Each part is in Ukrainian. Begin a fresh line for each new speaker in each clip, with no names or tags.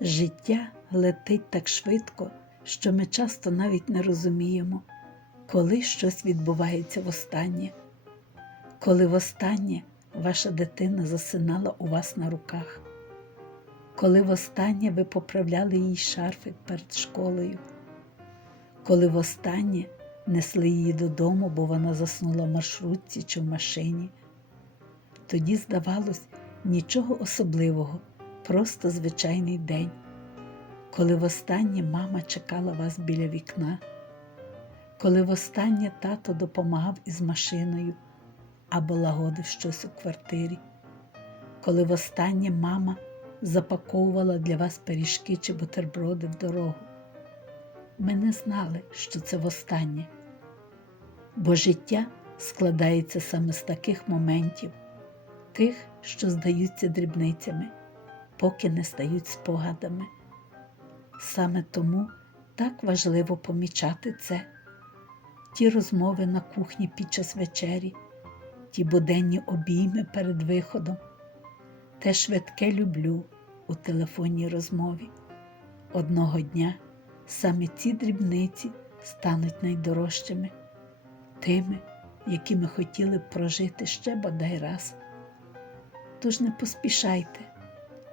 Життя летить так швидко, що ми часто навіть не розуміємо, коли щось відбувається востаннє, коли востаннє ваша дитина засинала у вас на руках, коли востаннє ви поправляли їй шарфик перед школою, коли востаннє несли її додому, бо вона заснула в маршрутці чи в машині. Тоді, здавалось, нічого особливого, просто звичайний день, коли востаннє мама чекала вас біля вікна, коли востаннє тато допомагав із машиною або лагодив щось у квартирі, коли востаннє мама запаковувала для вас пиріжки чи бутерброди в дорогу. Ми не знали, що це востаннє, бо життя складається саме з таких моментів, тих, що здаються дрібницями, поки не стають спогадами. Саме тому так важливо помічати це, ті розмови на кухні під час вечері, ті буденні обійми перед виходом, те швидке люблю у телефонній розмові. Одного дня саме ці дрібниці стануть найдорожчими, тими, які ми хотіли б прожити ще бодай раз. Тож не поспішайте,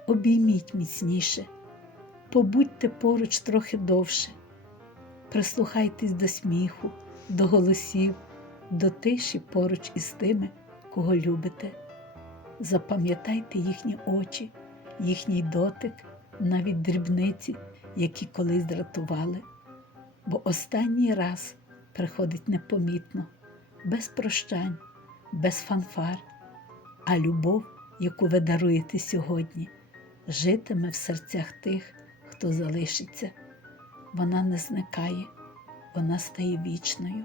обійміть міцніше, побудьте поруч трохи довше, прислухайтесь до сміху, до голосів, до тиші поруч із тими, кого любите. Запам'ятайте їхні очі, їхній дотик, навіть дрібниці, які колись дратували, бо останній раз приходить непомітно, без прощань, без фанфар, а любов, яку ви даруєте сьогодні, житиме в серцях тих, хто залишиться. Вона не зникає, вона стає вічною.